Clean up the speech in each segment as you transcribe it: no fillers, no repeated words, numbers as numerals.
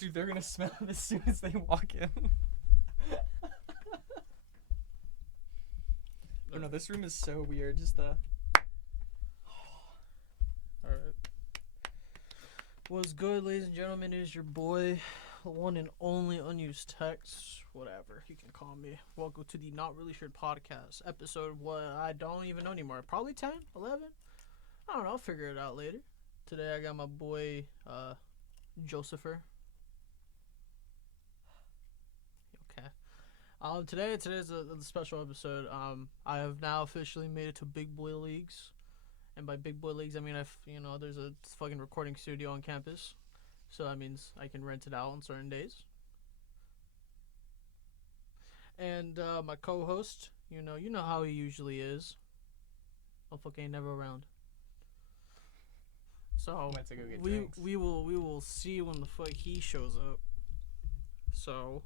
Dude, they're gonna smell it as soon as they walk in. Oh no, this room is so weird. Just the. Alright. What's good, ladies and gentlemen? It is your boy, one and only Unused Text. Whatever you can call me. Welcome to the Not Really Sure podcast. Episode what I don't even know anymore. Probably 10, 11? I don't know. I'll figure it out later. Today I got my boy, Josepher. Okay. Today's a special episode. I have now officially made it to big boy leagues. And by big boy leagues, I mean, there's a fucking recording studio on campus. So that means I can rent it out on certain days. And my co-host, you know how he usually is. Motherfucker ain't never around. So Went to go get drinks. we will see when the fuck he shows up. So,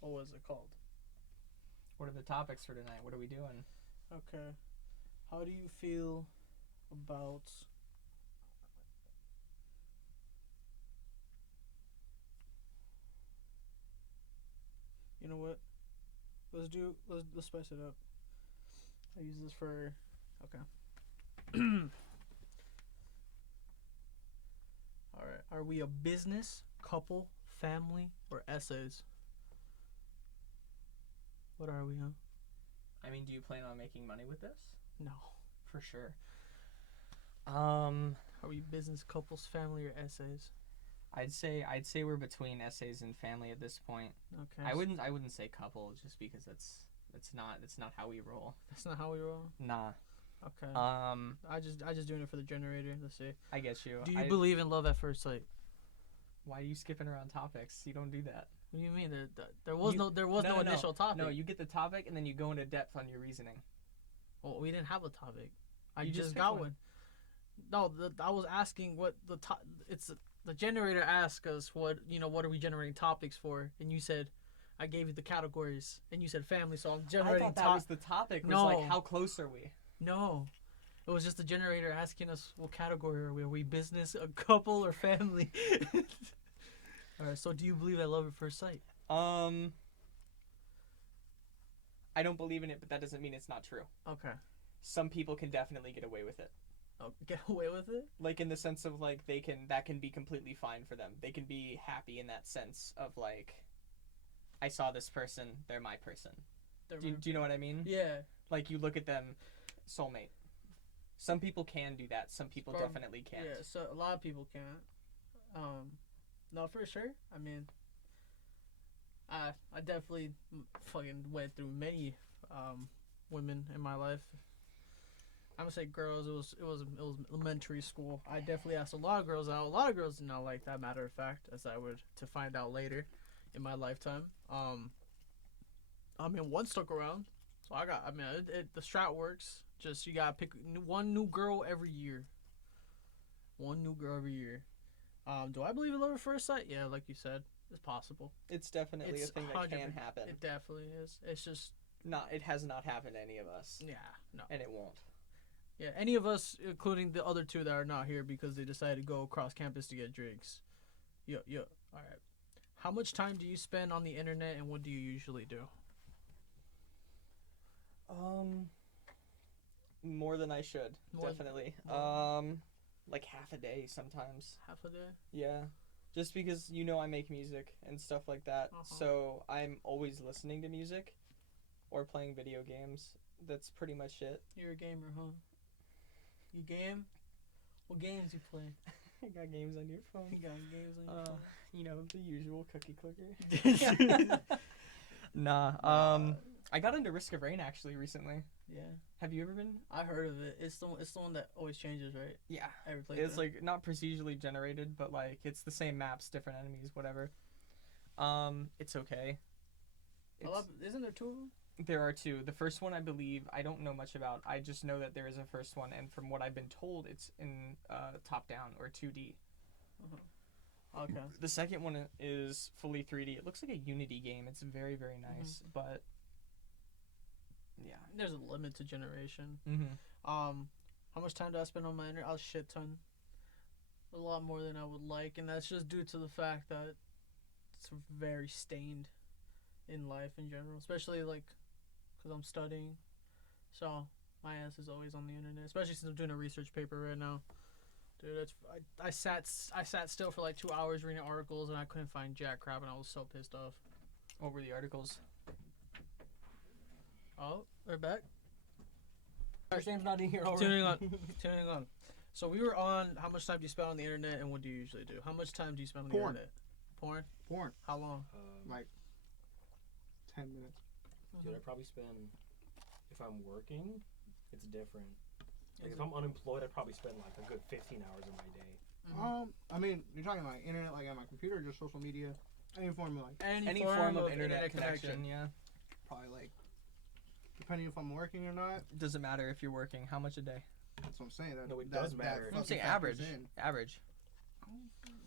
what was it called? What are the topics for tonight? What are we doing? Okay. How do you feel about you know what? Let's spice it up. I use this for okay. Alright. Are we a business, couple, family, or essays? What are we, huh? I mean, do you plan on making money with this? No. For sure. Are we business, couples, family, or essays? I'd say we're between essays and family at this point. Okay. I wouldn't say couple just because that's not how we roll. That's not how we roll? Nah. Okay. I just doing it for the generator. Let's see. I get you. Do you believe in love at first sight? Why are you skipping around topics? You don't do that. What do you mean? There was no initial topic. No, you get the topic and then you go into depth on your reasoning. Well, we didn't have a topic. I You just just got picked one. No, I was asking what the generator asked us what are we generating topics for, and you said, I gave you the categories, and you said family, so I'm generating. I thought that was the topic. Was No. like, how close are we? No, it was just the generator asking us what category are we? Are we business, a couple, or family? All right. So, do you believe in love at first sight? I don't believe in it, but that doesn't mean it's not true. Okay. Some people can definitely get away with it. Oh, get away with it? Like in the sense of like that can be completely fine for them. They can be happy in that sense of like, I saw this person, they're my person. Do you know what I mean? Yeah. Like you look at them, soulmate. Some people can do that. Some people definitely can't. Yeah, so a lot of people can't. No, for sure. I mean, I definitely fucking went through many women in my life. I'm gonna say girls. It was elementary school. I definitely asked a lot of girls out. A lot of girls did not like that. Matter of fact, as I would to find out later in my lifetime. I mean, one stuck around. So the strat works. Just you gotta pick one new girl every year. One new girl every year. Do I believe in love at first sight? Yeah, like you said, it's possible. It's definitely a thing that can happen. It definitely is. It's just it has not happened to any of us. Yeah, no. And it won't. Yeah, any of us, including the other two that are not here because they decided to go across campus to get drinks. Yo. All right. How much time do you spend on the internet, and what do you usually do? More than I should, definitely. Like half a day sometimes. Half a day? Yeah. Just because, I make music and stuff like that. So I'm always listening to music or playing video games. That's pretty much it. You're a gamer, huh? You game? What games you play? I got games on your phone. You got games on your phone? The usual cookie clicker. Nah. I got into Risk of Rain actually recently. Yeah. Have you ever been? I heard of it. It's the one that always changes, right? Yeah. I ever played It's like not procedurally generated, but like it's the same maps, different enemies, whatever. It's okay. Isn't there two of them? There are two. The first one, I believe, I don't know much about. I just know that there is a first one, and from what I've been told, it's in top-down or 2D. Okay. The second one is fully 3D. It looks like a Unity game. It's very, very nice, but yeah. There's a limit to generation. Mm-hmm. How much time do I spend on my internet? A shit ton. a lot more than I would like, and that's just due to the fact that it's very stained in life in general, especially like because I'm studying, so my ass is always on the internet, especially since I'm doing a research paper right now. Dude, I sat still for like 2 hours reading articles and I couldn't find jack crap and I was so pissed off. What were the articles? Oh, we're back. Sam's not in here already. Tuning on. So we were on how much time do you spend on the internet and what do you usually do? How much time do you spend on the Porn. internet? Porn? Porn. How long? Like 10 minutes. Dude, I probably spend, if I'm working, it's different. Like Is if I'm unemployed, I'd probably spend like a good 15 hours of my day. I mean, you're talking like internet, like on my computer, or just social media, any form of like, Any form of internet connection, yeah. probably like, depending if I'm working or not. Doesn't matter if you're working. How much a day? That's what I'm saying. No, it does matter. I'm saying fucking average. factors in. Average. I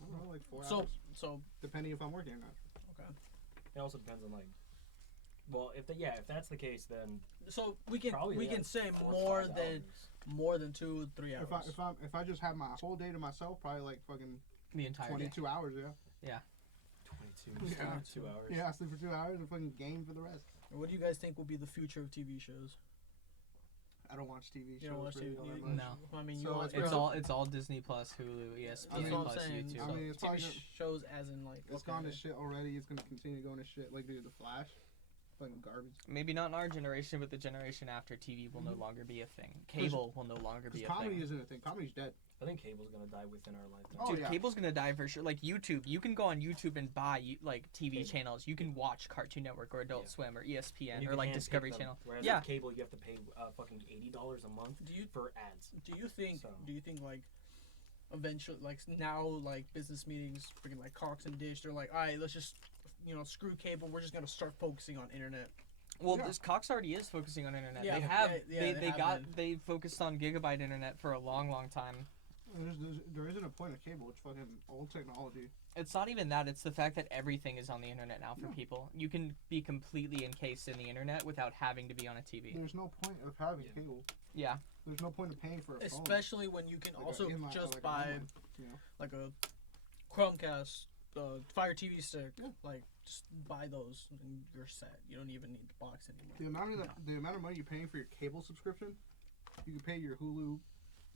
don't know, like 4 So hours, so depending if I'm working or not. It also depends on like, well, if that's the case, then so we can probably can say 4 or more 5 than hours. 2-3 hours. If I just have my whole day to myself, probably like fucking The entire day. 22 hours. Yeah. 22 Yeah. 2 hours. Yeah, I sleep for 2 hours and fucking game for the rest. What do you guys think will be the future of TV shows? I don't watch TV shows. You don't watch really TV? all that much. No. I mean, you So watch It's all Disney Plus, Hulu, ESPN That's what I'm Plus, saying. YouTube. I mean, it's TV probably shows as in like It's gone to shit already. It's gonna continue going to shit. Like, dude, The Flash, fucking garbage. Maybe not in our generation, but the generation after, TV will no longer be a thing. Cable will no longer be Because a comedy thing. isn't a thing. Comedy's dead. I think cable's gonna die within our lifetime. Oh, Dude, yeah. cable's gonna die for sure. Like YouTube, you can go on YouTube and buy like TV Cable. channels. You can watch Cartoon Network or Adult Yeah. Swim or And ESPN you or like can Discovery pick them, Channel. Whereas Yeah. with cable, you have to pay fucking $80 a month Do you for ads. do you think So- like eventually like now like business meetings freaking like Cox and Dish they're like all right let's just screw cable we're just gonna start focusing on internet. Well, Yeah. this Cox already is focusing on internet. Yeah, they have they have been. they focused on gigabyte internet for a long time. There isn't a point of cable. It's fucking old technology. It's not even that. It's the fact that everything is on the internet now for Yeah. people. You can be completely encased in the internet without having to be on a TV. There's no point of having Yeah. cable. Yeah. There's no point of paying for a phone. Especially when you can Like a also inline- just like a buy online, you know? like a Chromecast, Fire TV stick, Yeah. like just buy those and you're set. You don't even need the box anymore. The amount of money you're paying for your cable subscription, you can pay your Hulu,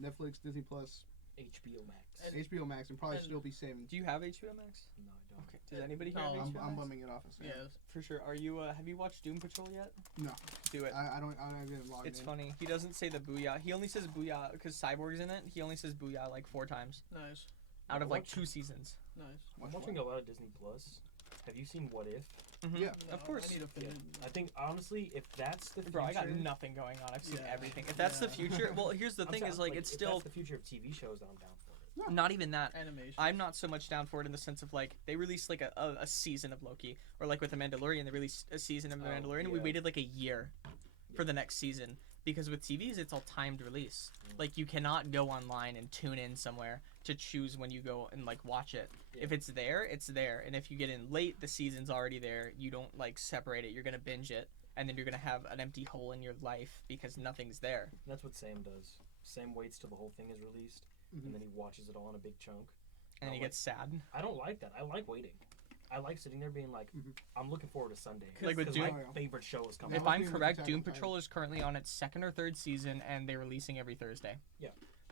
Netflix, Disney Plus, HBO Max. And- HBO Max, and probably and- still be saving. Do you have HBO Max? No, I don't. Okay. Does anybody here have No, HBO I'm Max? bumming it off. Of Yeah. For sure. Are you? Have you watched Doom Patrol yet? No, Do it. I don't get logged It's in. funny. He doesn't say the booyah. He only says booyah because Cyborg's in it. He only says booyah like 4 times Nice, out of like Watch- 2 seasons. nice. I'm watching a lot of Disney Plus. Have you seen What If? Yeah. No, Of course. I need to finish. I think honestly, if that's the future, Bro, I got nothing going on. I've seen Yeah. everything. If that's the Yeah. future, well, here's the I'm thing: saying, is like it's if still that's the future of TV shows, then I'm down for it. not even that. Animation. I'm not so much down for it in the sense of like they released like a season of Loki, or like with the Mandalorian, they released a season of the Oh, Mandalorian. And we yeah. waited like a year for the next season because with TVs it's all timed release. Like you cannot go online and tune in somewhere to choose when you go and like watch it. Yeah. If it's there, it's there, and if you get in late, the season's already there. You don't like separate it. You're gonna binge it, and then you're gonna have an empty hole in your life because nothing's there. That's what Sam does. Sam waits till the whole thing is released, Mhm. and then he watches it all in a big chunk. And I he like- gets sad. I don't like that. I like waiting. I like sitting there being like, Mhm. I'm looking forward to Sunday. Like with 'cause Doom- my favorite show is coming. If Yeah, out, I'm I'll be correct, with Doom Attack on Patrol is currently on its 2nd or 3rd season, and they're releasing every Thursday.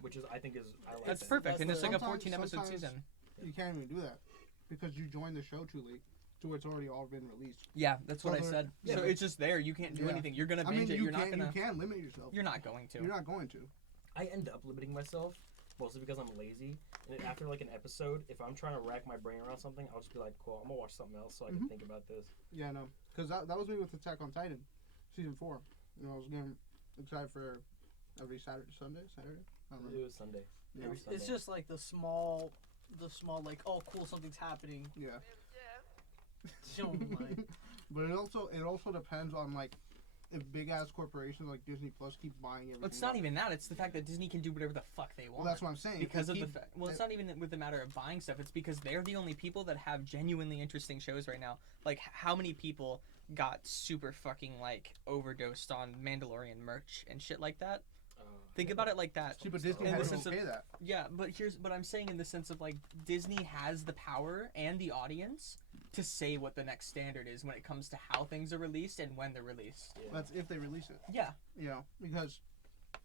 which is I think is I like That's that. perfect, That's and it's the- like a Sometimes- 14 episode sometimes- season. You can't even do that because you joined the show too late, to where it's already all been released. Yeah, that's what I So said. yeah, So but- it's just there. You can't do Yeah. anything. You're gonna I mean, binge it. you You're not can gonna. you can limit yourself. You're not going to. You're not going to. I end up limiting myself mostly because I'm lazy. And then after like an episode, if I'm trying to rack my brain around something, I'll just be like, cool, I'm gonna watch something else so I can Mhm. think about this. Yeah, no, because that was me with Attack on Titan, season 4. You know, I was getting excited for every Saturday. I don't It remember. was Sunday. Yeah. Every Sunday. It's just like the small like oh cool something's happening. Yeah. Oh my. But it also depends on like if big ass corporations like Disney Plus keep buying everything. It's not up. even that. It's the fact that Disney can do whatever the fuck they want. Well, that's what I'm saying. because They of the keep- fact. Well, it's not even with the matter of buying stuff. It's because they're the only people that have genuinely interesting shows right now. Like, how many people got super fucking like overdosed on Mandalorian merch and shit like that? Think about it like that. See, but Disney In the had to sense of- okay that. Yeah, but I'm saying in the sense of like Disney has the power and the audience to say what the next standard is when it comes to how things are released and when they're released. Yeah. That's if they release it. Yeah. You know, because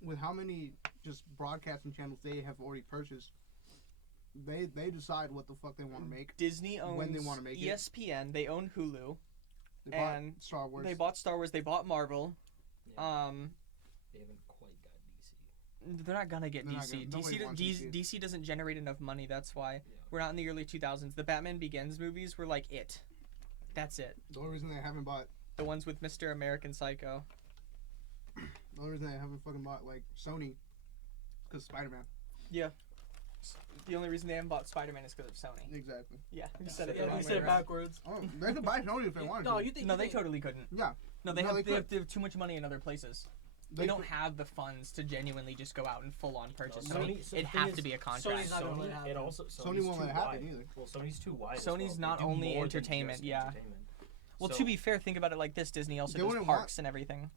with how many just broadcasting channels they have already purchased, they decide what the fuck they want to make. Disney owns When they wanna make it. ESPN, they own Hulu, They bought And Star Wars. they bought Star Wars, they bought Marvel. Yeah. They haven't quite got DC. They're not gonna get They're not DC. gonna- nobody wants DC. DC doesn't generate enough money. That's why Yeah. we're not in the early 2000s. The Batman Begins movies were like it. That's it. The only reason they haven't bought, The ones with Mr. American Psycho. the only reason they haven't fucking bought like Sony, because Spider-Man. The only reason they haven't bought Spider-Man is because of Sony. Exactly. Yeah, you said it. Yeah, the Yeah, wrong you way said it around. backwards. Oh, they could buy Sony if they wanted No, to. you think? No, you they think- totally couldn't. Yeah. No, they No, have they they have, could. they have too much money in other places. They don't have the funds to genuinely just go out and full on purchase. No, Sony, Sony- so it'd the thing have is, to be a contract. Sony's not gonna let it Sony, happen. it also Sony won't let it happen either. Well, Sony's too wide. Sony's as well. They not do only more than entertainment, just yeah. entertainment. Well, So- to be fair, think about it like this: Disney also They does wouldn't parks and everything.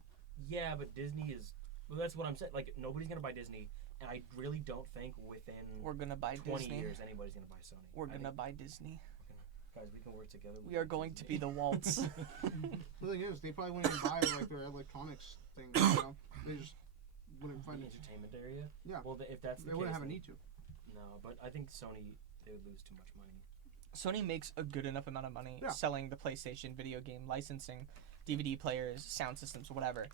Yeah, but Disney is. Well, that's what I'm saying. Like, nobody's gonna buy Disney, and I really don't think within We're gonna buy 20 Disney. years anybody's gonna buy Sony. We're I gonna think- buy Disney. guys, we can work together. We are going to be the Waltz. The thing is, they probably wouldn't even buy like their electronics thing. You know, they just wouldn't the find it. entertainment area. Yeah. Well, if that's the They wouldn't case, have a then- need to. No, but I think Sony they would lose too much money. Sony makes a good enough amount of money Yeah. selling the PlayStation video game licensing, DVD players, sound systems, whatever.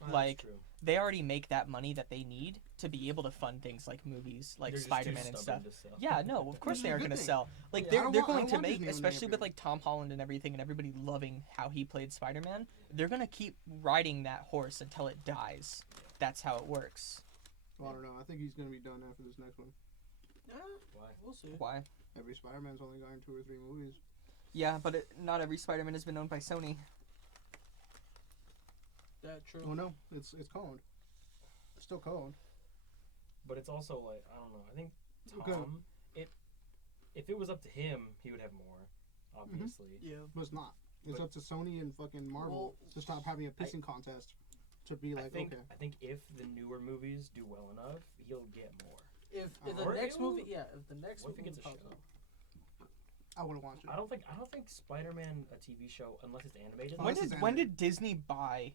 That's Like, true. They already make that money that they need to be able to fund things like movies, like They're just too Spider-Man and stuff. stubborn to sell. Yeah, no, of course is they a are good going to thing. sell. Like Yeah, they're I don't they're want- I going don't to want make, Disney on especially there, with but- like Tom Holland and everything, and everybody loving how he played Spider-Man. They're going to keep riding that horse until it dies. That's how it works. Well, I don't know. I think he's gonna be done after this next one. Yeah, Why? we'll see. Why? Every Spider-Man's only gotten 2 or 3 movies. Yeah, but not every Spider-Man has been owned by Sony. That true. Oh no, it's co-owned. It's still co-owned. But it's also like I don't know. I think Okay. Tom, if it was up to him, he would have more. Obviously, Yeah. But it's not. It's But- up to Sony and fucking Marvel to stop having a pissing contest. To be like, okay, I think if the newer movies do well enough, he'll get more. If the Or next it movie, will- yeah, if the next What if he movie gets a pops show? up. I wouldn't watch it. I don't think Spider-Man a TV show unless it's animated. Oh, When this did is when animated. did Disney buy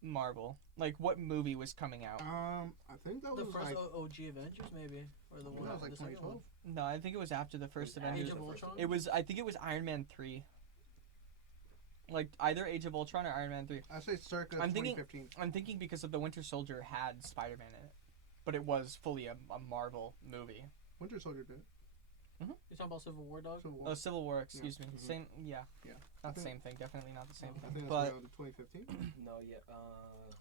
Marvel? Like what movie was coming out? I think that The was first like, OG Avengers, maybe, or the I think one that was like the second 2012. one. No, I think it was after the first It was after Avengers. Age of the first Ultron? It was I think it was Iron Man 3. Like either Age of Ultron or Iron Man 3. I say circa I'm thinking- 2015. I'm thinking because of the Winter Soldier had Spider-Man in it. But it was fully a Marvel movie. Winter Soldier did. You're talking about Civil War, dog? Civil Oh, War. Civil War, excuse me. Mhm. Same, yeah. Yeah. Not the I think- same thing. Definitely not the same I thing. think that's But around 2015. No, yeah.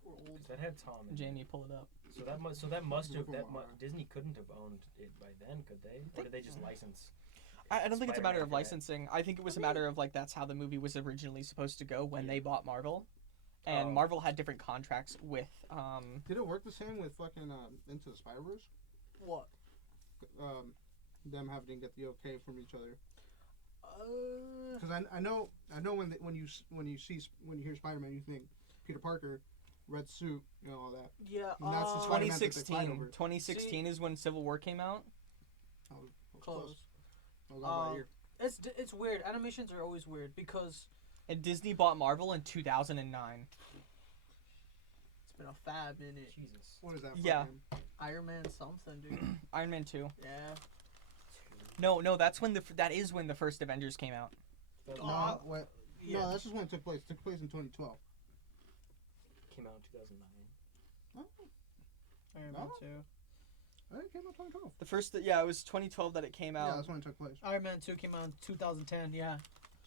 We're old. That had Tom. In it. Jamie, pull it up. So that must have Wow. Disney couldn't have owned it by then, could they? Or did they just license? I don't think it's a matter Spider-Man of for that. licensing. I think it was a matter of like that's how the movie was originally supposed to go when Yeah. they bought Marvel, and Oh. Marvel had different contracts with. Did it work the same with fucking Into the Spider-Verse? What? Them having to get the okay from each other. Uh, Because I know when you hear Spider-Man, you think Peter Parker, red suit, you know all that. yeah. And that's the Spider-Man that they fight 2016. over. 2016 is when Civil War came out. I was Close. I was out by a year. It's weird. Animations are always weird because And Disney bought Marvel in 2009. it's been a fab minute. Jesus. What is that? Yeah. fucking- Iron Man something, dude. Iron Man 2. Yeah. No, that's when that is when the first Avengers came out. No, what? Yeah. No, that's just when it took place. It took place in 2012. Came out in 2009. Iron No. Man 2. I think it came out 2012. The first, yeah, it was 2012 that it came Yeah, out. that's when it took place. Iron Man 2 came out in 2010. Yeah.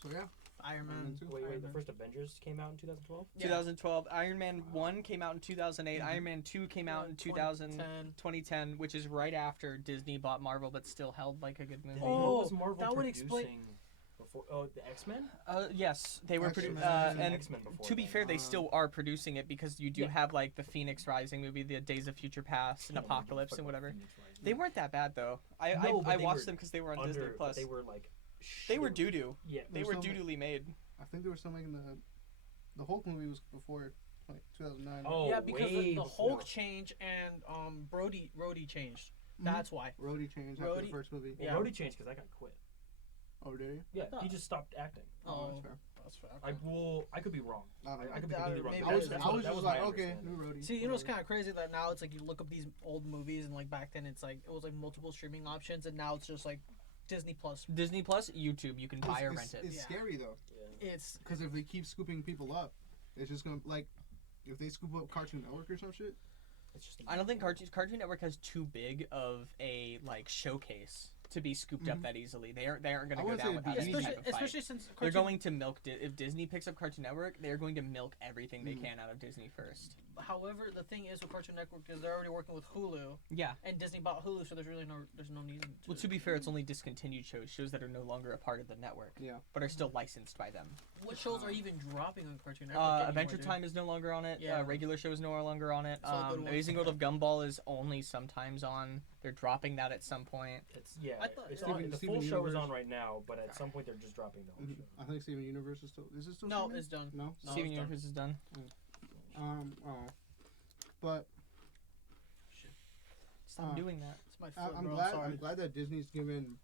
So yeah, Iron Iron Man. Man 2. Wait, Iron the Man. first Avengers came out in 2012. Yeah. 2012. Iron Man 1 came out in 2008. Iron Man 2 came out in 2010, which is right after Disney bought Marvel, but still held like a good movie. Oh, what was Marvel that would producing explain- before? Oh, the X-Men. Yes, they were X-Men. and X-Men before. to be then. fair, they still are producing it because you do Yeah. have like the Phoenix Rising movie, the Days of Future Past, and I don't give a Apocalypse fuck and about whatever. Phoenix Rising. They weren't that bad though. I No, but they watched were them because they were on under, Disney but Plus. they were like. They were shit. doo doo. Yeah. They They're were still doo doodly made. I think they were still making the Hulk movie was before like 2009. Oh, yeah, because way the before. Hulk changed and Brody changed. That's why. Rhodey changed after the Rhodey- first movie. Well, Yeah. Rhodey changed because I got quit. Oh, did he? Yeah, Oh. he just stopped acting. Oh, that's fair. That's fair. I could be wrong. I don't know. I could be Yeah, completely wrong. maybe but I was, that's I what- was that just was like, my okay, understanding. new Rhodey. See, you know what's whatever. kind of crazy that now it's like you look up these old movies and like back then it's like it was like multiple streaming options and now it's just like Disney Plus. Disney Plus, YouTube, you can buy or rent it. It's Yeah. scary though, Yeah. It's because if they keep scooping people up, it's just gonna like, if they scoop up Cartoon Network or some shit. It's just. I don't think Cartoon Network has too big of a like showcase to be scooped up Mhm. that easily. They aren't going I to go wouldn't say down it'd be without any easy. type of fight. especially since They're Cartoon- going to milk if Disney picks up Cartoon Network, they're going to milk everything they Mhm. can out of Disney first. However, the thing is with Cartoon Network is they're already working with Hulu Yeah. and Disney bought Hulu, so there's no need. Well, to be fair, it's only discontinued shows that are no longer a part of the network, Yeah. but are still licensed by them. What shows are even dropping on Cartoon Network? anymore, Adventure dude? Time is no longer on it. Yeah. Regular Show is no longer on it. It's all good ones. Amazing World of Gumball is only sometimes on. They're dropping that at some point. It's I thought- it's Steven- on, the Steven full show is Universe. on right now, but at some point they're just dropping the whole Mhm. show. I think Steven Universe is still. Is it still? No, streaming? it's done. No. No, Steven it's done. Universe is done. Oh. But Stop doing that. It's my foot, I'm bro. glad. Sorry. I'm glad that Disney's given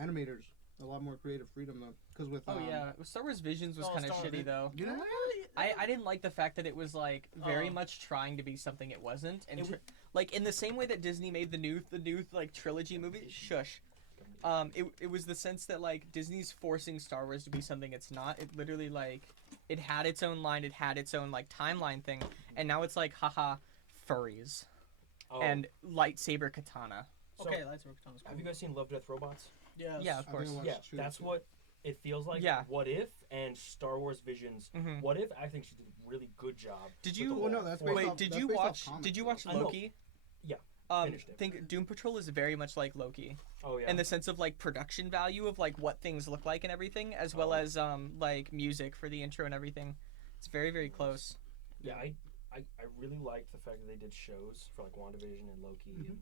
animators a lot more creative freedom though. Because with Oh yeah, Star Wars Visions was Oh, kind of Star Wars shitty though. you know what? I didn't like the fact that it was like very Oh. much trying to be something it wasn't, and It w- like in the same way that Disney made the new like trilogy movie. Shush. It was the sense that like Disney's forcing Star Wars to be something it's not. It literally like it had its own line, it had its own like timeline thing, and now it's like haha, furries Oh, and lightsaber katana. so Okay, that's work. Thomas. have you guys seen Love, Death, Robots? Yes. Yeah, of I course. think I Yeah, watched two, that's so- what it feels like. Yeah. What If and Star Wars Visions. Mm-hmm. What If, I think she did a really good job. Did with you- the Well, no, whole that's format. based Wait, off- did that's you based off watch? comics, Did you though. watch I know. Loki? Yeah, finished it. Think Doom Patrol is very much like Loki. Oh yeah. In the sense of like production value of like what things look like and everything, as well Oh. as like music for the intro and everything. It's very very close. Yeah, I really liked the fact that they did shows for like WandaVision and Loki Mhm.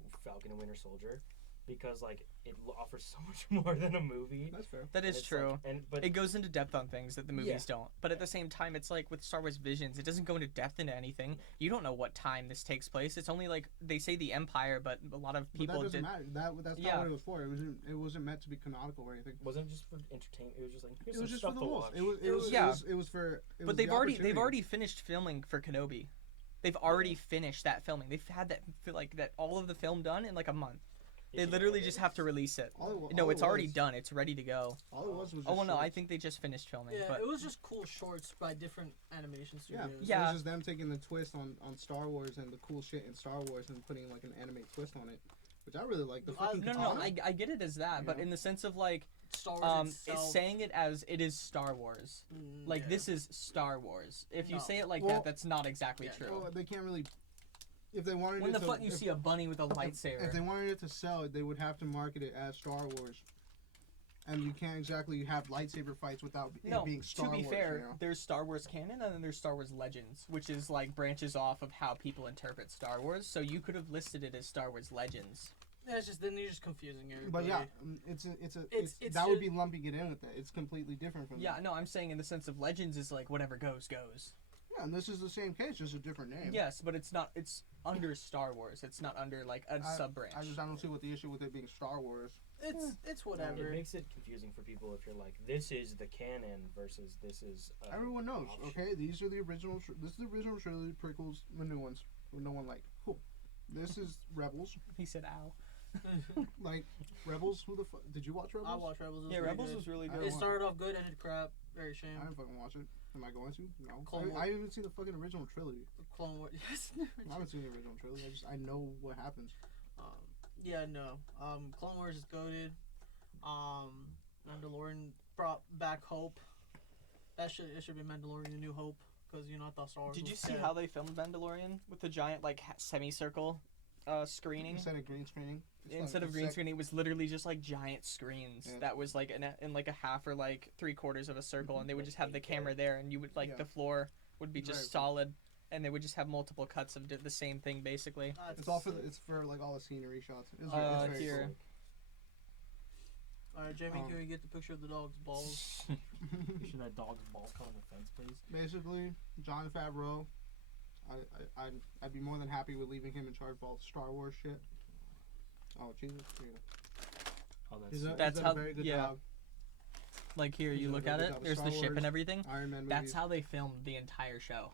and Falcon and Winter Soldier, because like it offers so much more than a movie. That's fair. That And is it's, true. Like, but It goes into depth on things that the movies don't. But at the same time, it's like with Star Wars Visions, it doesn't go into depth into anything. You don't know what time this takes place. It's only like they say the Empire, but a lot of But people that doesn't did. matter. That's Yeah. not what it was for. It wasn't meant to be canonical or anything. wasn't it just for entertainment? It was just like here's It was some just for stuff the to rules. watch. It was for. It was But the they've opportunity. already finished filming for Kenobi. They've already finished that filming. They've had that all of the film done in like a month. They Yeah. literally just have to release it. All No, it it's already was- done. It's ready to go. All it was. Oh well, just no, I shorts. think they just finished filming. Yeah, But it was just cool shorts by different animation Yeah, studios. Yeah. It was just them taking the twist on Star Wars and the cool shit in Star Wars and putting like an anime twist on it, which I really like. The fucking no, katana. I get it as that, but Yeah. in the sense of like, Star Wars it's itself. saying it as it is Star Wars. Like yeah. this is Star Wars. If you No. say it like Well, that, that's not exactly yeah, true. Well, they can't really. If they wanted When it the to, fuck you if, see a bunny with a if lightsaber? they wanted it to sell, they would have to market it as Star Wars. And you can't exactly have lightsaber fights without No, it being Star to be Wars. fair, you know? there's Star Wars canon and then there's Star Wars Legends, which is like branches off of how people interpret Star Wars. So you could have listed it as Star Wars Legends. Yeah, it's just then you're just confusing everybody. But yeah, it's It's that would ju- be lumping it in with that. It's completely different from Yeah, that. no, I'm saying in the sense of Legends is like whatever goes goes. Yeah, and this is the same case, just a different name. Yes, but it's not. It's under Star Wars. It's not under like a sub branch. I don't see what the issue with it being Star Wars. it's whatever. It makes it confusing for people if you're like, this is the canon versus this is. Everyone knows, option. okay? These are the original. This is the original trilogy prequels, the new ones, who no one liked. Cool. This is Rebels. He said, "Ow." Like Rebels. Who the fuck? Did you watch Rebels? I watched Rebels. It was Yeah, really Rebels good. was really I good. It don't started off good, ended crap. Very shame. I didn't fucking watch it. Am I going to? No. Clone Wars. I haven't seen the fucking original trilogy. Clone Wars. Yes. I haven't seen the original trilogy. I know what happens. Yeah, no. Clone Wars is goated. Mandalorian brought back hope. It should be Mandalorian: A New Hope, because I thought Star Wars. Did was you see dead. how they filmed Mandalorian with the giant like semicircle screening? Instead of green screening. Instead of green screen, it was literally just like giant screens Yeah. that was like in like a half or like 3/4 of a circle, and they would just have the camera there, and you would like Yeah. the floor would be just Very cool. solid, and they would just have multiple cuts of the same thing basically. It's all for it's for like all the scenery shots. It's, Uh, very here. All right, Jamie, Um, can we get the picture of the dog's balls? You should a dog's balls caught on the fence, please? Basically, Jon Favreau. I'd be more than happy with leaving him in charge of all the Star Wars shit. Oh Jesus! Here you Oh, go. That's he's done how- a very good yeah. job. Like here, He's you done a look very at good it. job with There's the Star ship Wars, and everything. Iron Man movies. That's how they filmed the entire show.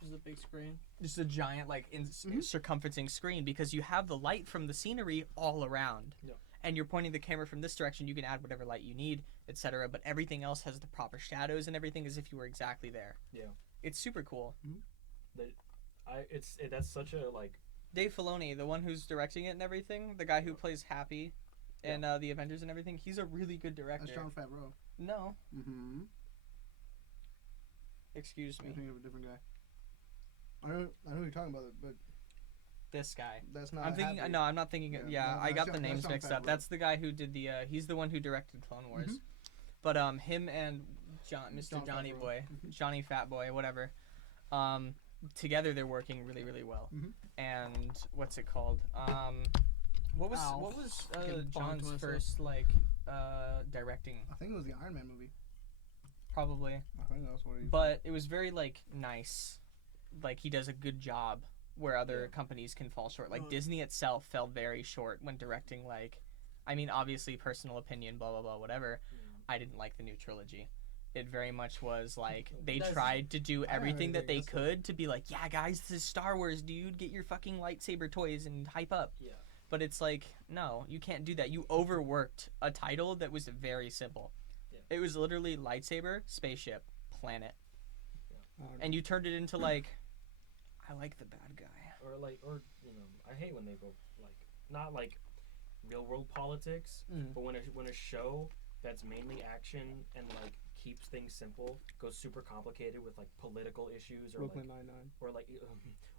Just a big screen. Just a giant like Mhm. circumferencing screen because you have the light from the scenery all around. Yeah. And you're pointing the camera from this direction. You can add whatever light you need, etc. But everything else has the proper shadows and everything as if you were exactly there. Yeah. It's super cool. That's such a like. Dave Filoni, the one who's directing it and everything, the guy who plays Happy in the Avengers and everything, he's a really good director. That's Jon Favreau. No, Mm-hmm. excuse I'm me. thinking of a different guy. I know who you're talking about, but This guy. that's not. I'm thinking. Happy. No, I'm not thinking. Yeah, Yeah, no, I got that's the Jon- names that's Jon mixed up. Favreau. That's the guy who did the. He's the one who directed Clone Wars. Mhm. But him and Mr. Jon Johnny Favreau. Boy, Mhm. Johnny Fat Boy, whatever. Together they're working really, really well. Mhm. And what's it called? What was Ow. John's Getting bonked myself. first like directing? I think it was the Iron Man movie. Probably. I think that's what he. But it was very like nice. Like he does a good job where other Yeah. companies can fall short. Like Uh. Disney itself fell very short when directing like I mean obviously personal opinion, blah blah blah, whatever. I didn't like the new trilogy. It very much was like they That's- tried to do everything that they anything, could to be like, yeah guys, this is Star Wars, dude, get your fucking lightsaber toys and hype up. Yeah. But it's like, no, you can't do that. You overworked a title that was very simple. Yeah. It was literally lightsaber, spaceship, planet. And you turned it into like, I like the bad guy. Or I hate when they go like not like real world politics, but when a show that's mainly action and like keeps things simple goes super complicated with like political issues or Brooklyn Nine-Nine.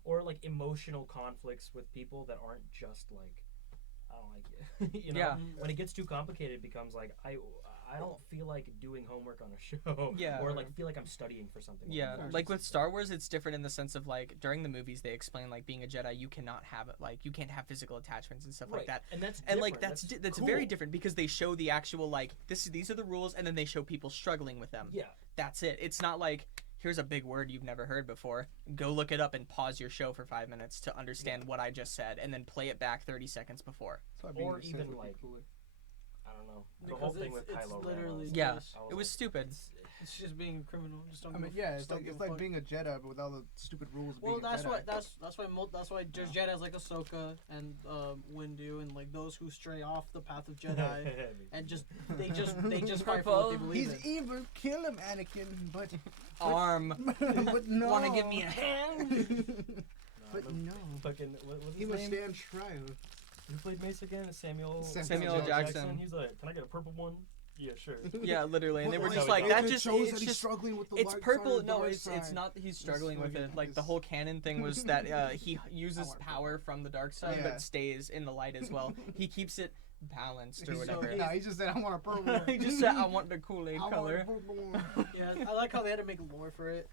or like emotional conflicts with people that aren't just like I don't like it. Yeah. When it gets too complicated, it becomes like I don't feel like doing homework on a show. Yeah. Or like feel like I'm studying for something. Yeah, Yeah. like with Star Wars, it's different in the sense of like during the movies they explain like being a Jedi, you cannot have it like you can't have physical attachments and stuff like that. And that's And like different. that's cool. very different because they show the actual like these are the rules and then they show people struggling with them. Yeah. That's it. It's not like here's a big word you've never heard before. Go look it up and pause your show for 5 minutes to understand what I just said and then play it back 30 seconds before. That's why being Or a Sith even, would be like- cooler. I don't know. The Because whole thing it's- with it's Kylo Ren. literally Yeah. just- It was stupid. It's just being a criminal. Just don't. I mean, give a- yeah, just it's don't like give it's a like fuck. being a Jedi, but with all the stupid rules. Of Well, being that's a why Jedi. that's why there's Jedi's like Ahsoka and Windu and like those who stray off the path of Jedi and just they just fight for what they believe He's in. evil. Kill him, Anakin. But Arm. but no. Want to give me a hand? But no. Fucking what's He his must name? stand trial. Who played Mace again? Samuel Samuel Jackson. He's like, can I get a purple one? Yeah, sure. Yeah, literally, and they were Well, just like, like that. It Just shows it's that he's just struggling with the it's light purple. side and the No, light it's side. not. He's struggling with it. fucking- Like the whole canon thing was that he uses power from the dark side, Yeah. but stays in the light as well. He keeps it balanced or He's whatever. no, he just said, "I want a purple one." He just said, "I want the Kool-Aid I want a color." purple one. Yeah, I like how they had to make lore for it,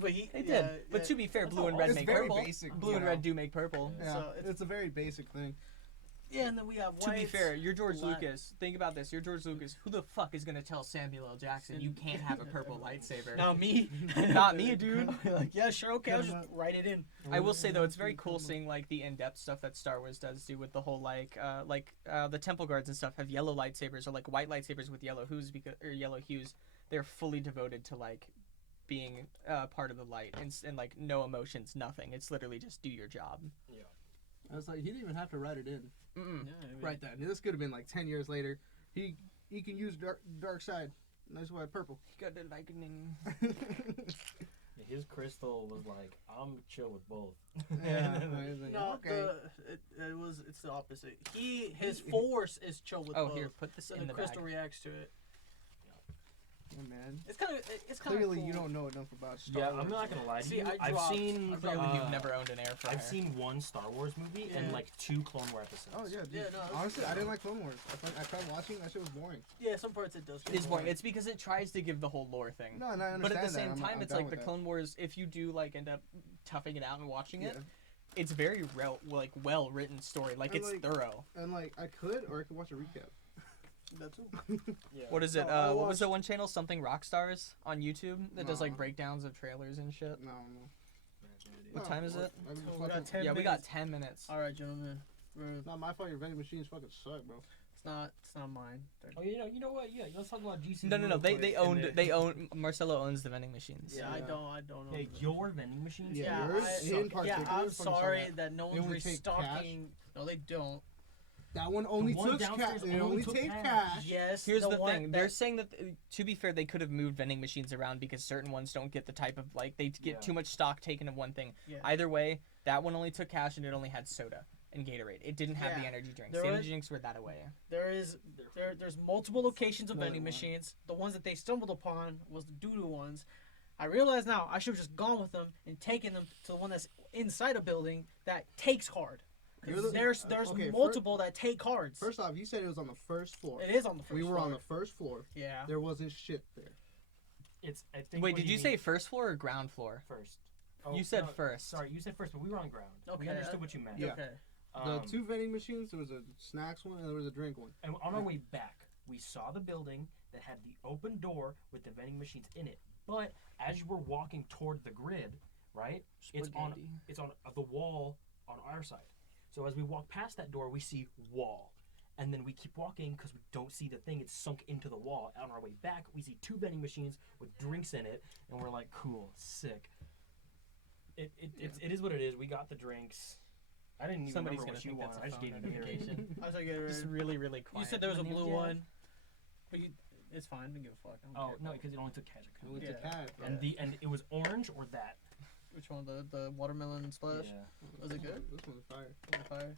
but They did, but to be fair, That's blue and all. red It's make very purple. basic, Blue you and know. red do make purple. Yeah, So it's a very basic thing. yeah, and then we have To be whites, fair, you're George black- Lucas. Think about this. You're George Lucas. Who the fuck is gonna tell Samuel L. Jackson you can't have a purple lightsaber? Not me. Not me, dude. Like, yeah, sure, okay, I'll just write it in. I will say though, it's very cool seeing like the in-depth stuff that Star Wars does do with the whole the temple guards and stuff have yellow lightsabers or like white lightsabers with yellow hues or yellow hues. They're fully devoted to like being part of the light and like no emotions, nothing. It's literally just do your job. I was like, he didn't even have to write it in Mm-mm. Yeah, I mean, right then. This could have been like 10 years later. He can use dark side. That's why purple. He got the lightning. His crystal was like, I'm chill with both. Yeah. I was like, No, okay. it's the opposite. His force is chill with Oh, both. here, put this So in the the crystal bag. reacts to it. Yeah, man. It's kind of Clearly, cool. you don't know enough about Star Yeah, Wars. I'm not gonna lie to See, you. I I've dropped- seen Clearly, uh, you've never owned an air fryer. I've seen one Star Wars movie and Yeah. like 2 Clone War episodes. Oh yeah, dude. Yeah, no, it's- Honestly, I didn't like Clone Wars. I tried watching. That shit was boring. Yeah, some parts it does. get It's boring. It's because it tries to give the whole lore thing. No, and I understand But at the that. same I'm time, it's down like the with that. Clone Wars. If you do like end up toughing it out and watching it, Yeah. it's very well written story. Like And, it's like- thorough. And like I could, or I could watch a recap. That too. Yeah. What is it? No, I What was the watched- one channel? Something Rockstars on YouTube that does like No. breakdowns of trailers and shit. No. What No, time is it? I just We fucking- got 10 Yeah, minutes. we got 10 minutes. All right, gentlemen. Not my fault. Your vending machines fucking suck, bro. It's not mine. Oh, you know what? Yeah, let's talk about GC. No. real quick, They and owned. then- They own. Marcelo owns the vending machines. Yeah, I don't know. Hey, your vending machines. Yeah, Yeah, yours I, in particular I'm fucking sorry suck. that no They one's only take restocking. No, they don't. That one only one took downstairs cash. They only only took take cash. cash. Yes. Here's the one thing. They're saying that, to be fair, they could have moved vending machines around because certain ones don't get the type of like they get Yeah. too much stock taken of one thing. Yeah. Either way, that one only took cash and it only had soda and Gatorade. It didn't have the Yeah. energy drinks. There The was- energy drinks were that away. There's multiple locations of No, vending there weren't. machines. The ones that they stumbled upon was the doo-doo ones. I realize now I should have just gone with them and taken them to the one that's inside a building that takes card. 'Cause You're the- there's okay, multiple that take cards. First off, you said it was on the first floor. It is on the first We were floor. on the first floor. Yeah. There wasn't shit there. It's. I think. Wait, what did you mean- say first floor or ground floor? first? You said no, first. Sorry, you said first, but we were on ground. We Okay, understood what you meant. Yeah. Okay. The two vending machines. There was a snacks one and there was a drink one. And on our way back, we saw the building that had the open door with the vending machines in it. But as you were walking toward the grid, right? It's on the wall on our side. So as we walk past that door, we see wall. And then we keep walking because we don't see the thing. It's sunk into the wall. On our way back, we see two vending machines with drinks in it. And we're like, cool, sick. It is what it is. We got the drinks. I didn't even Somebody's remember gonna what you think that's wanted. a I just phone gave you the notification. I was like, Just really, really you quiet. said there was a My name's blue Jeff. one, but it's fine. Don't give a fuck. I don't Oh care no, about because it only took cash. It was Yeah. a cat. Yeah. And it was orange or that. which one? The watermelon splash. Yeah. Was it good? This one's fire. Fire.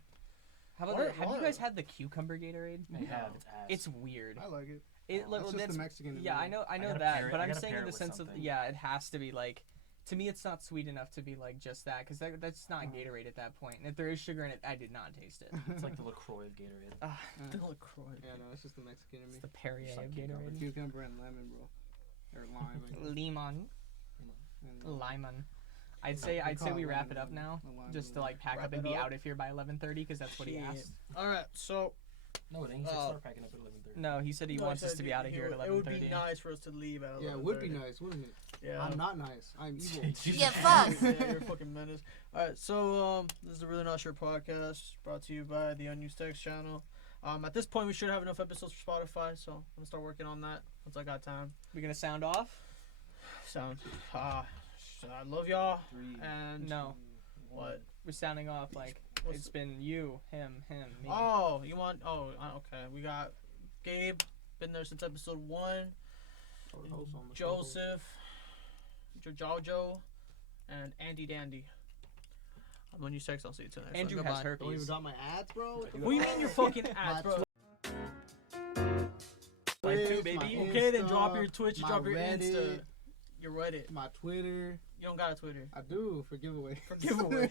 How about Water- have you water. guys had the cucumber Gatorade? I have. It's ass. It's weird. I like it. It Oh, look, It's just that's the Mexican. in yeah, it. I know gotta that, pair it- but I I'm gotta saying pair in it the with sense of something. yeah, it has to be like. To me, it's not sweet enough to be like just that because that's not Mm. Gatorade at that point. And if there is sugar in it, I did not taste it. It's like the LaCroix of Gatorade. Ah, The LaCroix. Yeah, no, it's just the Mexican in me. it's the Perrier Just like of cucumber. Gatorade. Cucumber and lemon, bro. Or lime. Lemon, And, lemon. I'd say call we it wrap it lemon, up now, a lime just is to like pack Wrap up and it be up. out of here by 11:30 because that's what he Shit. asked. All right, so No, it ain't. He said Oh. start packing up at 11:30. No, he said he no, wants I us said to be out of here at It would be 11:30. nice for us to leave at 11:30. Yeah, it would be nice, wouldn't it? Yeah. I'm not nice. I'm evil. Yeah, fuck. Yeah, you're a fucking menace. All right, so this is the Really Not Sure podcast brought to you by the Unused Text channel. At this point, we should have enough episodes for Spotify, so I'm gonna start working on that once I got time. We gonna sound off? Sound. I love y'all. 3, And No, what? we're sounding off like What's- it's been you, him, me. Oh, you want? Oh, okay. We got Gabe, been there since episode 1. Joseph, Jojo, and Andy Dandy. I'm on your sex. I'll see you tonight. Andrew has Don't even herpes. drop my ads, bro. What do you mean your fucking ass, bro? Like two, Twitch, baby. my Okay, then Insta, drop your Twitch, my drop your Insta, Reddit, your Reddit. my Twitter. You don't got a Twitter. I do for giveaway. For giveaway.